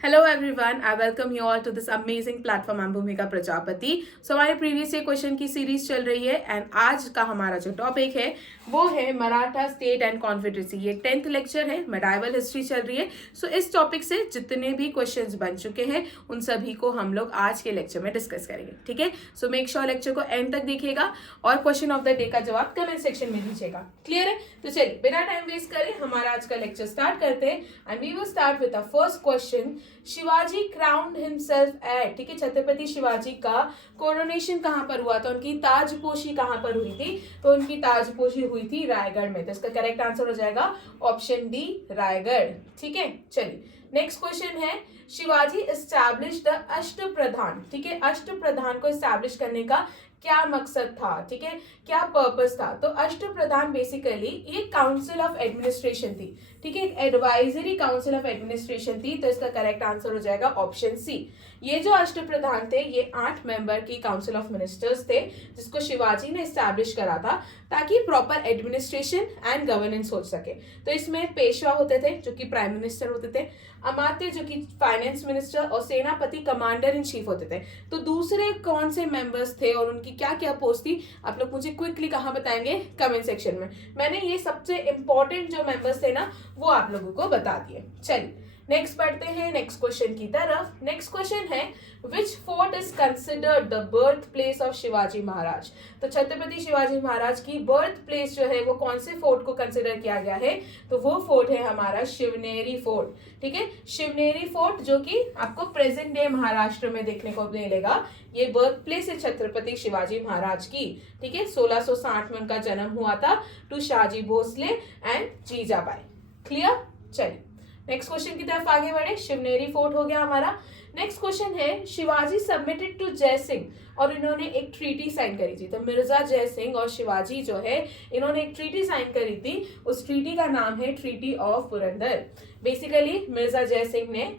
Hello everyone, I welcome you all to this amazing platform I'm भूमिका प्रजापति। हमारे previous year question की series चल रही है एंड आज का हमारा जो टॉपिक है वो है मराठा स्टेट एंड कॉन्फेडरेसी। ये 10th लेक्चर है, मेडाइवल हिस्ट्री चल रही है। इस टॉपिक से जितने भी क्वेश्चंस बन चुके हैं उन सभी को हम लोग आज के लेक्चर में डिस्कस करेंगे, ठीक है। मेक श्योर लेक्चर को एंड तक देखिएगा और क्वेश्चन ऑफ द डे का जवाब कमेंट सेक्शन में दीजिएगा। क्लियर है? तो चलिए बिना टाइम वेस्ट करें हमारा आज का लेक्चर स्टार्ट करते हैं and we will start with the first question. Shivaji crowned himself at, ठीक है, छत्रपति शिवाजी का कोरोनेशन कहां पर हुआ था, उनकी ताजपोशी कहां पर हुई थी? तो उनकी ताजपोशी हुई थी रायगढ़ में। तो इसका करेक्ट आंसर हो जाएगा ऑप्शन डी, रायगढ़। ठीक है, चलिए नेक्स्ट क्वेश्चन है शिवाजी एस्टैब्लिश द अष्टप्रधान, ठीक है, अष्टप्रधान को एस्टैब्लिश करने का क्या मकसद था, ठीक है, क्या पर्पस था? तो अष्टप्रधान बेसिकली ये काउंसिल ऑफ एडमिनिस्ट्रेशन थी, ठीक है, एक एडवाइजरी काउंसिल ऑफ एडमिनिस्ट्रेशन थी। तो इसका करेक्ट आंसर हो जाएगा ऑप्शन सी। ये जो अष्टप्रधान थे ये 8 मेंबर की काउंसिल ऑफ मिनिस्टर्स थे जिसको शिवाजी ने एस्टैब्लिश करा था ताकि प्रॉपर एडमिनिस्ट्रेशन एंड गवर्नेंस हो सके। तो इसमें पेशवा होते थे जो कि प्राइम मिनिस्टर होते थे, अमात्य जो कि फाइनेंस मिनिस्टर और सेनापति कमांडर इन चीफ होते थे। तो दूसरे कौन से मेंबर्स थे और उनकी क्या क्या पोस्ट थी आप लोग मुझे क्विकली कहाँ बताएंगे? कमेंट सेक्शन में। मैंने ये सबसे इंपॉर्टेंट जो मेंबर्स थे ना वो आप लोगों को बता दिए। चलिए नेक्स्ट पढ़ते हैं नेक्स्ट क्वेश्चन की तरफ। नेक्स्ट क्वेश्चन है which fort is considered the birth place of Shivaji Maharaj. तो छत्रपति शिवाजी महाराज की बर्थ प्लेस जो है वो कौन से फोर्ट को कंसिडर किया गया है? तो वो फोर्ट है हमारा शिवनेरी फोर्ट, ठीक है, शिवनेरी फोर्ट जो कि आपको प्रेजेंट डे महाराष्ट्र में देखने को मिलेगा। ये बर्थ प्लेस है छत्रपति शिवाजी महाराज की, ठीक है। 1660 में उनका जन्म हुआ था to Shahaji Bhosale and Jijabai. Clear? चलिए नेक्स्ट क्वेश्चन की तरफ आगे बढ़े। शिवनेरी फोर्ट हो गया हमारा। नेक्स्ट क्वेश्चन है शिवाजी सबमिटेड टू जय सिंह और इन्होंने एक ट्रीटी साइन करी थी। तो मिर्जा जय सिंह और शिवाजी जो है इन्होंने एक ट्रीटी साइन करी थी, उस ट्रीटी का नाम है treaty of Purandar. Basically Mirza जय सिंह ने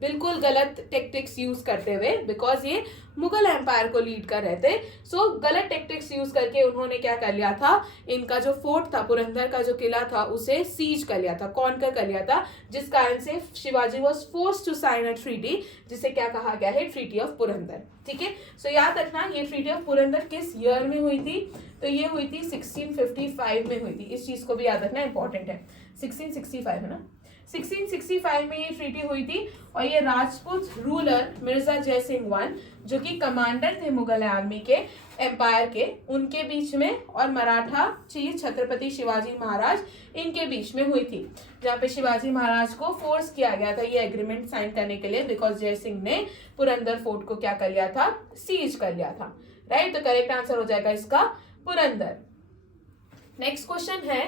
बिल्कुल गलत टेक्टिक्स यूज करते हुए, बिकॉज ये मुगल एम्पायर को लीड कर रहे थे, गलत टेक्टिक्स यूज करके उन्होंने क्या कर लिया था, इनका जो फोर्ट था पुरंदर का जो किला था उसे सीज कर लिया था, कॉन्कर कर लिया था, जिस कारण से Shivaji was forced to sign a treaty जिसे क्या कहा गया है? Treaty of Purandar. ठीक है, याद रखना ये ट्रीटी ऑफ पुरंदर किस ईयर में हुई थी? तो ये हुई थी 1655 में हुई थी। इस चीज को भी याद रखना इंपॉर्टेंट है। 1665 है ना, 1665 में ये ट्रीटी हुई थी और ये राजपूत रूलर मिर्जा जय सिंह वन जो कि कमांडर थे मुगल आर्मी के एम्पायर के, उनके बीच में और मराठा चीफ छत्रपति शिवाजी महाराज इनके बीच में हुई थी, जहाँ पे शिवाजी महाराज को फोर्स किया गया था ये एग्रीमेंट साइन करने के लिए, बिकॉज जय सिंह ने पुरंदर फोर्ट को क्या कर लिया था? सीज कर लिया था। राइट, तो करेक्ट आंसर हो जाएगा इसका पुरंदर। नेक्स्ट क्वेश्चन है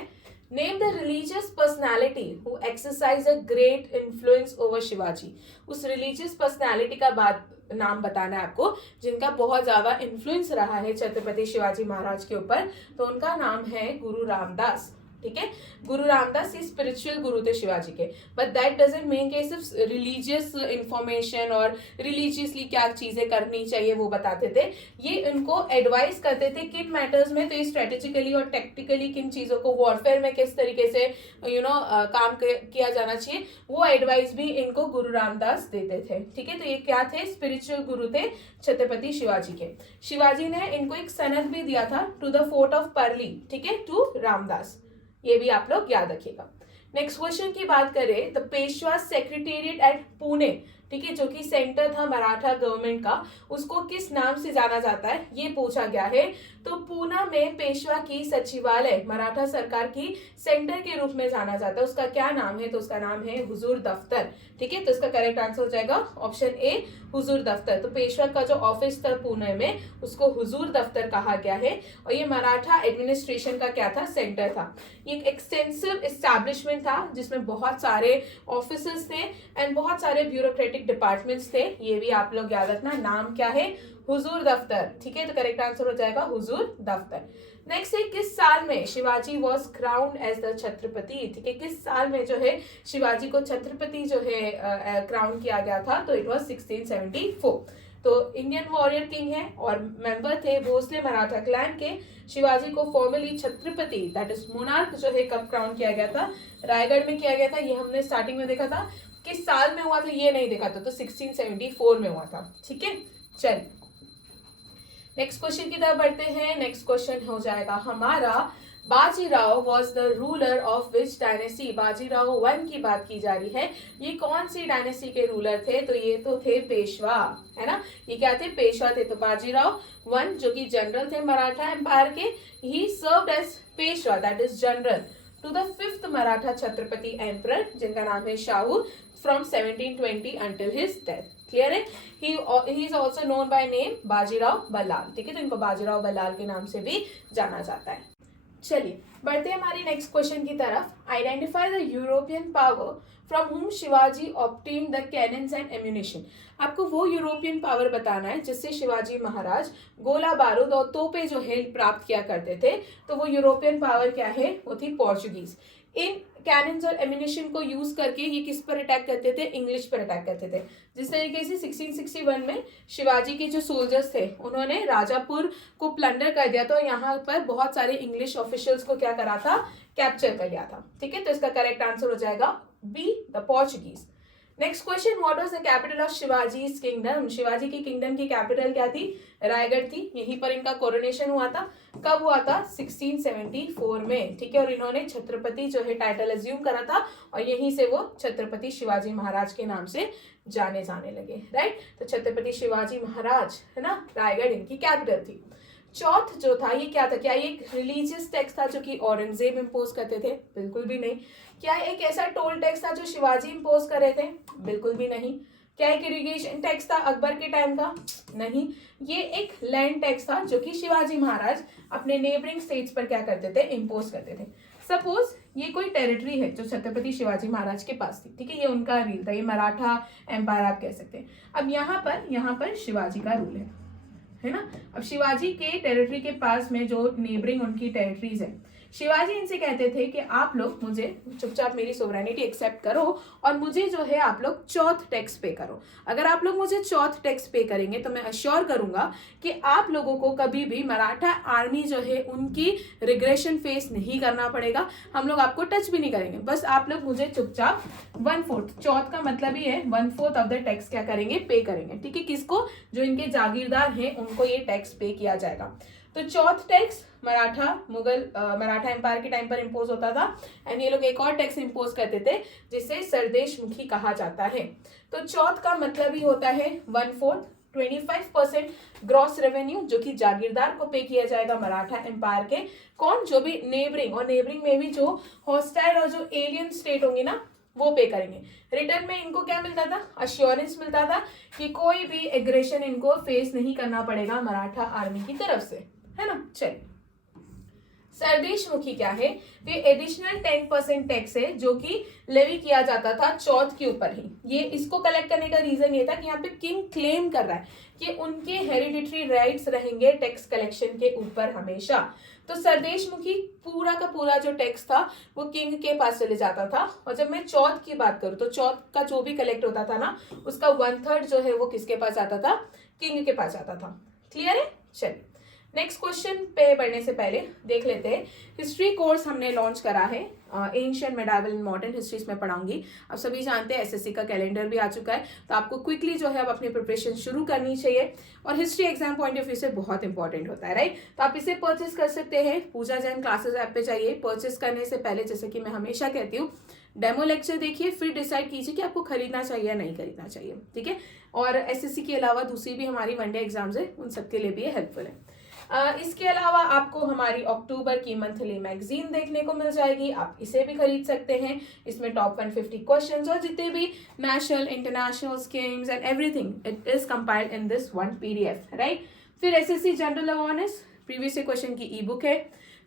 name the religious personality who exercise a great influence over Shivaji. उस रिलीजियस पर्सनैलिटी का नाम बताना है आपको जिनका बहुत ज्यादा इन्फ्लुएंस रहा है छत्रपति शिवाजी महाराज के ऊपर। तो उनका नाम है गुरु रामदास। ठीक है, गुरु रामदास ये स्पिरिचुअल गुरु थे शिवाजी के, बट दैट डजंट मीन कि सिर्फ रिलीजियस इंफॉर्मेशन और रिलीजियसली क्या चीजें करनी चाहिए वो बताते थे। ये उनको एडवाइस करते थे किन मैटर्स में, तो ये स्ट्रेटेजिकली और टेक्टिकली किन चीजों को वॉरफेयर में किस तरीके से काम किया जाना चाहिए, वो एडवाइस भी इनको गुरु रामदास देते थे। ठीक है, तो ये क्या थे? स्पिरिचुअल गुरु थे छत्रपति शिवाजी के। शिवाजी ने इनको एक सनद भी दिया था टू द फोर्ट ऑफ परली, ठीक है, टू रामदास। ये भी आप लोग याद रखिएगा। नेक्स्ट क्वेश्चन की बात करें तो पेशवा सेक्रेटेरिएट एट पुणे, ठीक है, जो कि सेंटर था मराठा गवर्नमेंट का, उसको किस नाम से जाना जाता है ये पूछा गया है। तो पूना में पेशवा की सचिवालय मराठा सरकार की सेंटर के रूप में जाना जाता है, उसका क्या नाम है? तो उसका नाम है हुजूर दफ्तर। ठीक है, तो इसका करेक्ट आंसर हो जाएगा ऑप्शन ए, हुजूर दफ्तर। तो पेशवा का जो ऑफिस था पुणे में उसको हुजूर दफ्तर कहा गया है और ये मराठा एडमिनिस्ट्रेशन का क्या था? सेंटर था। ये एक एक्सटेंसिव एस्टैब्लिशमेंट था जिसमें बहुत सारे ऑफिसर्स थे एंड बहुत सारे ब्यूरोक्रेटिक डिपार्टमेंट्स थे। ये भी आप लोग याद रखना, नाम क्या है? हुजूर दफ्तर। ठीक है, तो करेक्ट आंसर हो जाएगा हुजूर दफ्तर। नेक्स्ट है किस साल में Shivaji was crowned as the Chhatrapati. ठीक है, किस साल में जो है शिवाजी को छत्रपति जो है क्राउन किया गया था? तो इट वॉज 1674। तो इंडियन वॉरियर किंग है और मेंबर थे भोसले मराठा क्लैन के। शिवाजी को formally Chhatrapati that is monarch जो है कब क्राउन किया गया था? रायगढ़ में किया गया था। ये हमने स्टार्टिंग में देखा था किस साल में हुआ था ये नहीं देखा था, तो 1674 में हुआ था। ठीक है, चल नेक्स्ट क्वेश्चन की तरफ बढ़ते हैं। नेक्स्ट क्वेश्चन हो जाएगा हमारा, Bajirao was the ruler of which dynasty. Bajirao one की बात की जा रही है, ये कौन सी डायनेस्टी के रूलर थे, तो ये तो थे पेशवा, है ना, ये क्या थे, पेशवा थे। तो बाजीराव वन जो कि जनरल थे मराठा एम्पायर के, he served as Peshwa, that is general, to the 5th Maratha Chhatrapati emperor, जिनका नाम है Shahu, from 1720 until his death। Clear है, he is also known by name Bajirao Ballal. ठीक है, तो इनको बाजीराव बल्लाल के नाम से भी जाना जाता है। चलिए बढ़ते हैं हमारी नेक्स्ट क्वेश्चन की तरफ। Identify the European power from whom Shivaji obtain the cannons and ammunition. आपको वो यूरोपियन पावर बताना है जिससे शिवाजी महाराज गोला बारूद और तोपे जो है प्राप्त किया करते थे। तो वो यूरोपियन पावर क्या है, वो थी पोर्चुगीज। इन कैनन्स और एम्यूनिशन को यूज करके ये किस पर अटैक करते थे, इंग्लिश पर अटैक करते थे। जिस तरीके से 1661 में शिवाजी के जो सोल्जर्स थे उन्होंने राजापुर को प्लंडर कर दिया, तो यहाँ पर बहुत सारे इंग्लिश ऑफिशियल्स को क्या करा था, कैप्चर कर लिया था। ठीक है, तो इसका करेक्ट आंसर हो जाएगा B, the Portuguese. Next question, what was the capital of Shivaji's kingdom. Shivaji की किंगडम की कैपिटल क्या थी, रायगढ़ थी। यहीं पर इनका कोरोनेशन हुआ था, कब हुआ था, 1674 में। ठीक है, और इन्होंने छत्रपति जो है टाइटल अज्यूम करा था, और यहीं से वो छत्रपति शिवाजी महाराज के नाम से जाने लगे। राइट, तो छत्रपति शिवाजी महाराज, है ना, रायगढ़ इनकी कैपिटल थी। चौथ जो था ये क्या था, क्या ये एक रिलीजियस टैक्स था जो कि औरंगजेब इम्पोज करते थे, बिल्कुल भी नहीं। क्या एक ऐसा टोल टैक्स था जो शिवाजी इम्पोज कर रहे थे, बिल्कुल भी नहीं। क्या एक इरिगेशन टैक्स था अकबर के टाइम का, नहीं। ये एक लैंड टैक्स था जो कि शिवाजी महाराज अपने नेबरिंग स्टेट्स पर क्या करते थे, इम्पोज करते थे। सपोज ये कोई टेरिटरी है जो छत्रपति शिवाजी महाराज के पास थी, ठीक है, ये उनका रूल था, ये मराठा एम्पायर आप कह सकते हैं। अब यहाँ पर शिवाजी का रूल है ना। अब शिवाजी के टेरिटरी के पास में जो नेबरिंग उनकी टेरिटरीज है, शिवाजी इनसे कहते थे कि आप लोग मुझे चुपचाप मेरी सोवरेनिटी एक्सेप्ट करो और मुझे जो है आप लोग चौथ टैक्स पे करो। अगर आप लोग मुझे चौथ टैक्स पे करेंगे तो मैं अश्योर करूंगा कि आप लोगों को कभी भी मराठा आर्मी जो है उनकी रिग्रेशन फेस नहीं करना पड़ेगा, हम लोग आपको टच भी नहीं करेंगे, बस आप लोग मुझे चुपचाप 1/4, चौथ का मतलब ही है 1/4 ऑफ द टैक्स क्या करेंगे, पे करेंगे। ठीक है, किसको, जो इनके जागीरदार हैं उनको ये टैक्स पे किया जाएगा। तो चौथ टैक्स मराठा एम्पायर के टाइम पर इम्पोज होता था, एंड ये लोग एक और टैक्स इम्पोज करते थे जिसे सरदेशमुखी कहा जाता है। तो चौथ का मतलब ही होता है 1/4, 25% ग्रॉस रेवेन्यू जो कि जागीरदार को पे किया जाएगा मराठा एम्पायर के। कौन, जो भी नेबरिंग, और नेबरिंग में भी जो हॉस्टाइल और जो एलियन स्टेट होंगे ना वो पे करेंगे। रिटर्न में इनको क्या मिलता था, अश्योरेंस मिलता था कि कोई भी एग्रेशन इनको फेस नहीं करना पड़ेगा मराठा आर्मी की तरफ से, है ना। चलिए, सरदेशमुखी क्या है, तो ये एडिशनल 10% टैक्स है जो कि लेवी किया जाता था चौथ के ऊपर ही। ये इसको कलेक्ट करने का रीजन ये था कि यहाँ पे किंग क्लेम कर रहा है कि उनके हेरिडिटरी राइट्स रहेंगे टैक्स कलेक्शन के ऊपर हमेशा। तो सरदेशमुखी पूरा का पूरा जो टैक्स था वो किंग के पास चले जाता था। और जब मैं चौथ की बात करूँ तो चौथ का जो भी कलेक्ट होता था ना, उसका 1/3 जो है वो किसके पास आता था, किंग के पास आता था। क्लियर है। चलिए, नेक्स्ट क्वेश्चन पे बढ़ने से पहले देख लेते हैं, हिस्ट्री कोर्स हमने लॉन्च करा है, ancient medieval and modern history में पढ़ाऊंगी। आप सभी जानते हैं एसएससी का कैलेंडर भी आ चुका है, तो आपको क्विकली जो है अब अपनी प्रिपरेशन शुरू करनी चाहिए, और history exam point of view से बहुत इंपॉर्टेंट होता है, राइट। तो आप इसे परचेस कर सकते हैं, पूजा जैन क्लासेस ऐप पे जाइए। परचेस करने से पहले जैसे कि मैं हमेशा कहती हूँ, डेमो लेक्चर देखिए, फिर डिसाइड कीजिए कि आपको खरीदना चाहिए या नहीं खरीदना चाहिए, ठीक है। और एसएससी के अलावा दूसरी भी हमारी वनडे एग्जाम्स है, उन सबके लिए भी ये हेल्पफुल है। इसके अलावा आपको हमारी अक्टूबर की मंथली मैगजीन देखने को मिल जाएगी, आप इसे भी खरीद सकते हैं। इसमें टॉप 150 क्वेश्चंस और जितने भी national international schemes and everything it is compiled in this one PDF, right. फिर SSC general awareness previous question की ई बुक है,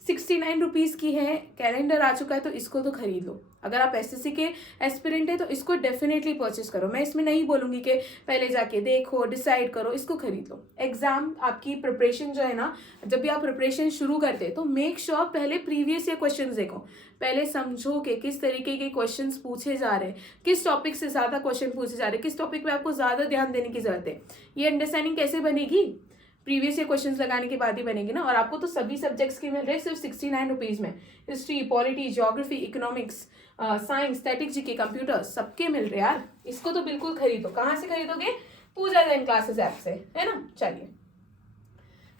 69 रुपीज़ की है। कैलेंडर आ चुका है तो इसको तो खरीद लो। अगर आप एसएससी के एस्पिरेंट है तो इसको डेफिनेटली परचेस करो। मैं इसमें नहीं बोलूंगी कि पहले जाके देखो डिसाइड करो, इसको खरीद लो। एग्जाम आपकी प्रिपरेशन जो है ना, जब भी आप प्रिपरेशन शुरू करते तो मेक श्योर पहले प्रीवियस ईयर क्वेश्चंस देखो, पहले समझो कि किस तरीके के क्वेश्चंस पूछे जा रहे हैं, किस टॉपिक से ज़्यादा क्वेश्चन पूछे जा रहे हैं, किस टॉपिक पे आपको ज़्यादा ध्यान देने की जरूरत है। ये अंडरस्टैंडिंग कैसे बनेगी, प्रीवियस ईयर क्वेश्चंस लगाने के बाद ही बनेगी ना। और आपको तो सभी सब्जेक्ट्स के मिल रहे हैं सिर्फ 69 रुपीज़ में, history, polity, geography, economics, science, static GK, computer सबके मिल रहे यार, इसको तो बिल्कुल खरीदो। कहाँ से खरीदोगे? पूजा जैन क्लासेस ऐप से, है ना। चलिए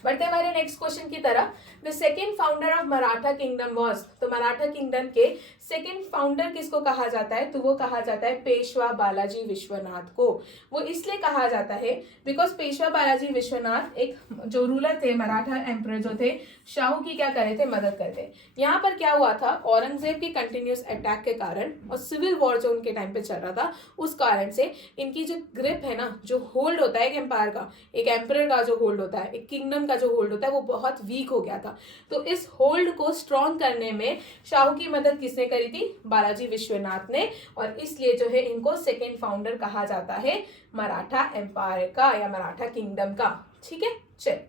बढ़ते हैं हमारे नेक्स्ट क्वेश्चन की तरफ। The second founder of Maratha kingdom was, तो मराठा किंगडम के सेकेंड फाउंडर किसको कहा जाता है? तो वो कहा जाता है पेशवा बालाजी विश्वनाथ को। वो इसलिए कहा जाता है बिकॉज पेशवा बालाजी विश्वनाथ एक जो रूलर थे, मराठा एम्परर जो थे, शाहू की क्या करे थे? मदद करते। यहाँ पर क्या हुआ था? औरंगजेब की कंटिन्यूस अटैक के कारण और सिविल वॉर जो उनके टाइम पे चल रहा था, उस कारण से इनकी जो ग्रिप है ना, जो होल्ड होता है एक एम्पायर का, एक एम्परर का जो होल्ड होता है, एक किंगडम का जो होल्ड होता है, वो बहुत वीक हो गया था। तो इस होल्ड को स्ट्रॉन्ग करने में शाहू की मदद किसने करी थी? बालाजी विश्वनाथ ने। और इसलिए जो है इनको सेकेंड फाउंडर कहा जाता है मराठा एम्पायर का या मराठा किंगडम का। ठीक है, चल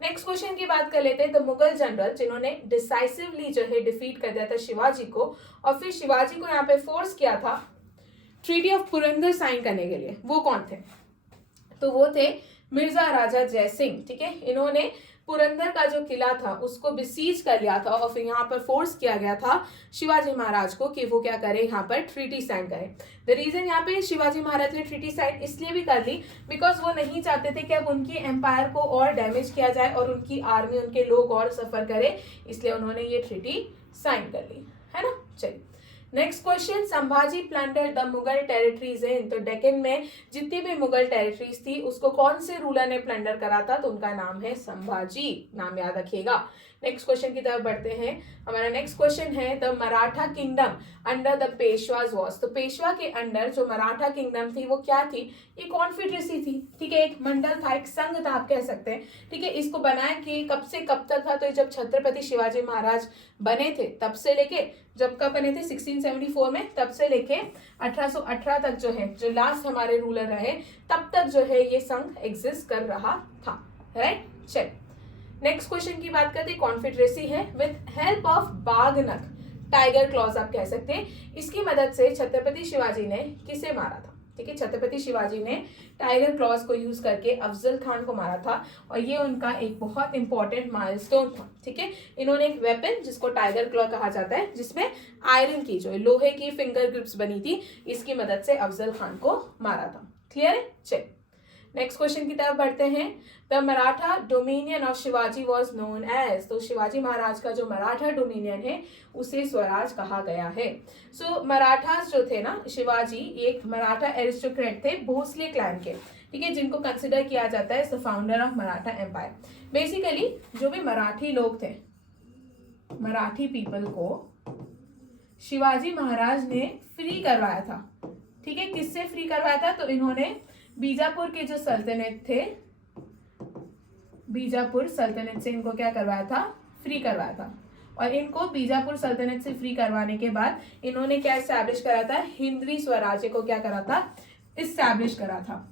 नेक्स्ट क्वेश्चन की बात कर लेते हैं। तो मुगल जनरल जिन्होंने डिसाइसिवली जो है डिफीट कर दिया था शिवाजी को, और फिर शिवाजी को यहाँ पे फोर्स किया था ट्रीटी ऑफ पुरंदर साइन करने के लिए, वो कौन थे? तो वो थे मिर्जा राजा जय सिंह। ठीक है, इन्होंने पुरंदर का जो किला था उसको बिसीज कर लिया था और फिर यहाँ पर फोर्स किया गया था शिवाजी महाराज को कि वो क्या करें, यहाँ पर ट्रीटी साइन करें। द रीजन यहाँ पे शिवाजी महाराज ने ट्रीटी साइन इसलिए भी कर ली बिकॉज वो नहीं चाहते थे कि अब उनकी एम्पायर को और डैमेज किया जाए और उनकी आर्मी, उनके लोग और सफर करे, इसलिए उन्होंने ये ट्रीटी साइन कर ली, है ना। चलिए next question, Sambhaji plunder the Mughal territories in, तो डेक्कन में जितनी भी मुगल टेरिटरीज थी उसको कौन से रूलर ने प्लंडर करा था? तो उनका नाम है संभाजी, नाम याद रखिएगा। नेक्स्ट क्वेश्चन की तरफ बढ़ते हैं। हमारा नेक्स्ट क्वेश्चन है the Maratha kingdom under the पेशवाज was, तो पेशवा के अंडर जो मराठा किंगडम थी वो क्या थी? ये कॉन्फेडरेसी थी। ठीक है, एक मंडल था, एक संघ था आप कह सकते हैं। ठीक है, इसको बनाया कि कब से कब तक था? तो जब छत्रपति शिवाजी महाराज बने थे तब से लेके, जब कब बने थे 1674 में, तब से लेके 1818 तक जो है, जो लास्ट हमारे रूलर रहे, तब तक जो है ये संघ एग्जिस्ट कर रहा था। राइट, चल नेक्स्ट क्वेश्चन की बात करते हैं। कॉन्फेडरेसी है with help of baghnakh, tiger claws आप कह सकते हैं। इसकी मदद से छत्रपति शिवाजी ने किसे मारा था? ठीक है, छत्रपति शिवाजी ने टाइगर क्लॉज को यूज करके अफजल खान को मारा था और ये उनका एक बहुत इंपॉर्टेंट माइलस्टोन था। ठीक है, इन्होंने एक वेपन जिसको टाइगर क्लॉ कहा जाता है, जिसमें आयरन की जो लोहे की फिंगर ग्रिप्स बनी थी, इसकी मदद से अफजल खान को मारा था। क्लियर है? चल नेक्स्ट क्वेश्चन की तरफ बढ़ते हैं। The Maratha dominion of Shivaji was known as, तो शिवाजी महाराज का जो मराठा डोमिनियन है उसे स्वराज कहा गया है। सो मराठास जो थे ना, शिवाजी एक मराठा एरिस्टोक्रेट थे भोसले क्लैन के। ठीक है, जिनको कंसिडर किया जाता है the founder of Maratha empire. Basically जो भी मराठी लोग थे, मराठी पीपल को शिवाजी महाराज ने फ्री करवाया था। ठीक है, किससे फ्री करवाया था? तो इन्होंने बीजापुर के जो सल्तनत थे, बीजापुर सल्तनत से इनको क्या करवाया था? फ्री करवाया था। और इनको बीजापुर सल्तनत से फ्री करवाने के बाद इन्होंने क्या एस्टैब्लिश करा था? हिंदवी स्वराज्य को क्या करा था? एस्टैब्लिश करा था।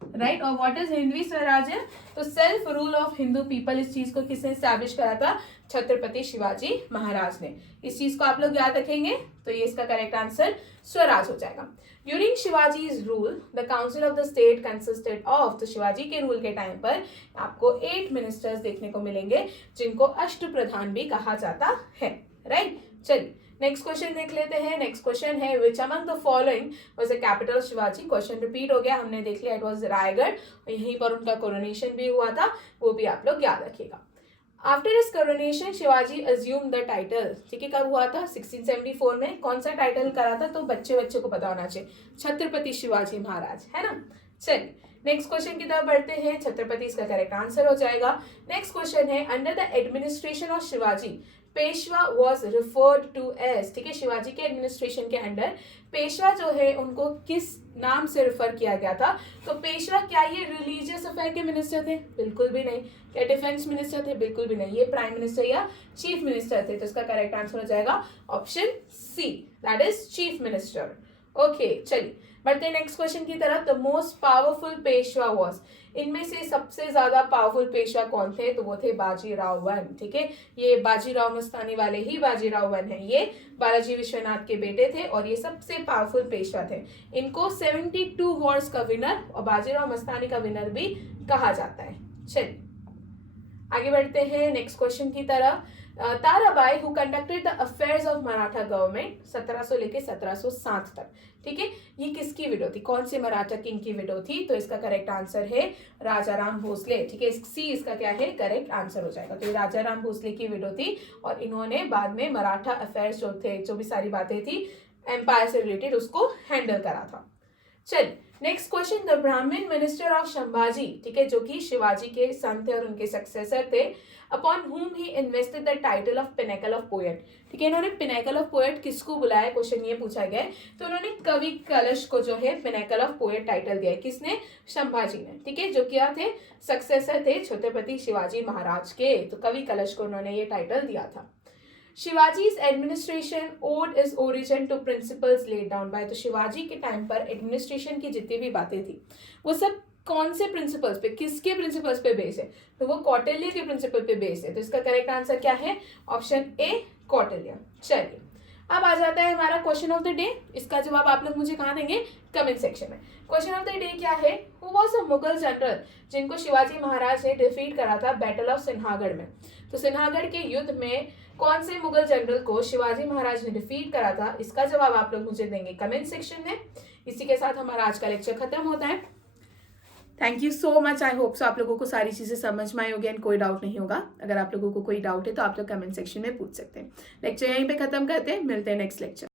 राइट, और व्हाट इज हिंदवी स्वराज्य? तो self rule of Hindu people. इस चीज को किसने एस्टैब्लिश करा था? छत्रपति शिवाजी महाराज ने। इस चीज को आप लोग याद रखेंगे, तो ये इसका करेक्ट आंसर स्वराज हो जाएगा। During Shivaji's rule the council of the state consisted of, तो शिवाजी के रूल के टाइम पर आपको 8 मिनिस्टर्स देखने को मिलेंगे जिनको अष्ट प्रधान भी कहा जाता है। राइट, चलिए नेक्स्ट क्वेश्चन देख लेते हैं। नेक्स्ट क्वेश्चन है which among the following was the capital of Shivaji. Question repeat हो गया, हमने देख लिया, इट वाज रायगढ़। यहीं पर उनका कोरोनेशन भी हुआ था, वो भी आप लोग याद रखिएगा। After his coronation Shivaji assume the title. ठीक है, कब हुआ था? 1674 में। कौन सा टाइटल करा था? तो बच्चे बच्चे को पता होना चाहिए, छत्रपति शिवाजी महाराज, है ना। चलिए नेक्स्ट क्वेश्चन की तरफ बढ़ते हैं। छत्रपति इसका करेक्ट आंसर हो जाएगा। नेक्स्ट क्वेश्चन है under the administration of Shivaji Peshwa was referred to as. ठीक है, शिवाजी के एडमिनिस्ट्रेशन के अंडर पेशवा जो है उनको किस नाम से रेफर किया गया था? तो पेशवा क्या ये रिलीजियस अफेयर के मिनिस्टर थे? बिल्कुल भी नहीं। क्या डिफेंस मिनिस्टर थे? बिल्कुल भी नहीं। ये प्राइम मिनिस्टर या चीफ मिनिस्टर थे। तो इसका करेक्ट आंसर हो जाएगा option C, that is chief minister. Okay, चलिए बढ़ते हैं नेक्स्ट क्वेश्चन की तरफ। The most powerful Peshwa was, इनमें से सबसे ज्यादा पावरफुल पेशवा कौन थे? तो वो थे बाजीराव वन। ठीक है, ये बाजीराव मस्तानी वाले ही बाजीराव वन है, ये बालाजी विश्वनाथ के बेटे थे और ये सबसे पावरफुल पेशवा थे। इनको 72 वॉर्स का विनर और बाजीराव मस्तानी का विनर भी कहा जाता है। चलिए आगे बढ़ते हैं नेक्स्ट क्वेश्चन की तरफ। Tarabai who conducted the affairs of Maratha government 1700 लेके 1707 तक। ठीक है, ये किसकी विडो थी, कौन से मराठा किंग की विडो थी? तो इसका करेक्ट आंसर है राजाराम भोसले। ठीक है, सी इसका क्या है, करेक्ट आंसर हो जाएगा। तो ये राजाराम भोसले की विडो थी और इन्होंने बाद में मराठा अफेयर्स जो थे, जो भी सारी बातें थी एम्पायर से रिलेटेड, उसको हैंडल करा था। चलिए नेक्स्ट क्वेश्चन, द ब्राह्मण मिनिस्टर ऑफ संभाजी, ठीक है, जो कि शिवाजी के सन थे और उनके सक्सेसर थे, upon whom he invested the title of pinnacle of poet। ठीक है, इन्होंने पिनेकल ऑफ पोएट किसको बुलाया, क्वेश्चन ये पूछा गया है। तो उन्होंने कवि कलश को जो है पिनेकल ऑफ पोएट टाइटल दिया है, किसने, संभाजी ने। ठीक है, जो क्या थे, सक्सेसर थे छत्रपति शिवाजी महाराज के, तो कवि कलश को उन्होंने ये टाइटल दिया था। Shivaji's administration owed is origin to principles laid down by. तो शिवाजी के टाइम पर एडमिनिस्ट्रेशन की जितनी भी बातें थी वो सब कौन से प्रिंसिपल्स पे, किसके प्रिंसिपल्स पे बेस है? तो वो कौटिल्य के प्रिंसिपल पे बेस है। तो इसका करेक्ट आंसर क्या है, ऑप्शन ए कौटिल्य। चलिए अब आ जाता है हमारा क्वेश्चन ऑफ द डे। इसका जवाब आप लोग मुझे कहाँ देंगे, कमेंट सेक्शन में। क्वेश्चन ऑफ द डे क्या है, who was a Mughal general जिनको शिवाजी महाराज ने डिफीट करा था बैटल ऑफ सिन्हागढ़ में। तो सिन्हागढ़ के युद्ध में कौन से मुगल जनरल को शिवाजी महाराज ने डिफीट करा था? इसका जवाब आप लोग मुझे देंगे कमेंट सेक्शन में। इसी के साथ हमारा आज का लेक्चर खत्म होता है। Thank you so much. I hope so आप लोगों को सारी चीज़ें समझ में आई होगी एंड कोई डाउट नहीं होगा। अगर आप लोगों को कोई डाउट है तो आप लोग कमेंट सेक्शन में पूछ सकते हैं। लेक्चर यहीं पे खत्म करते हैं, मिलते हैं नेक्स्ट लेक्चर।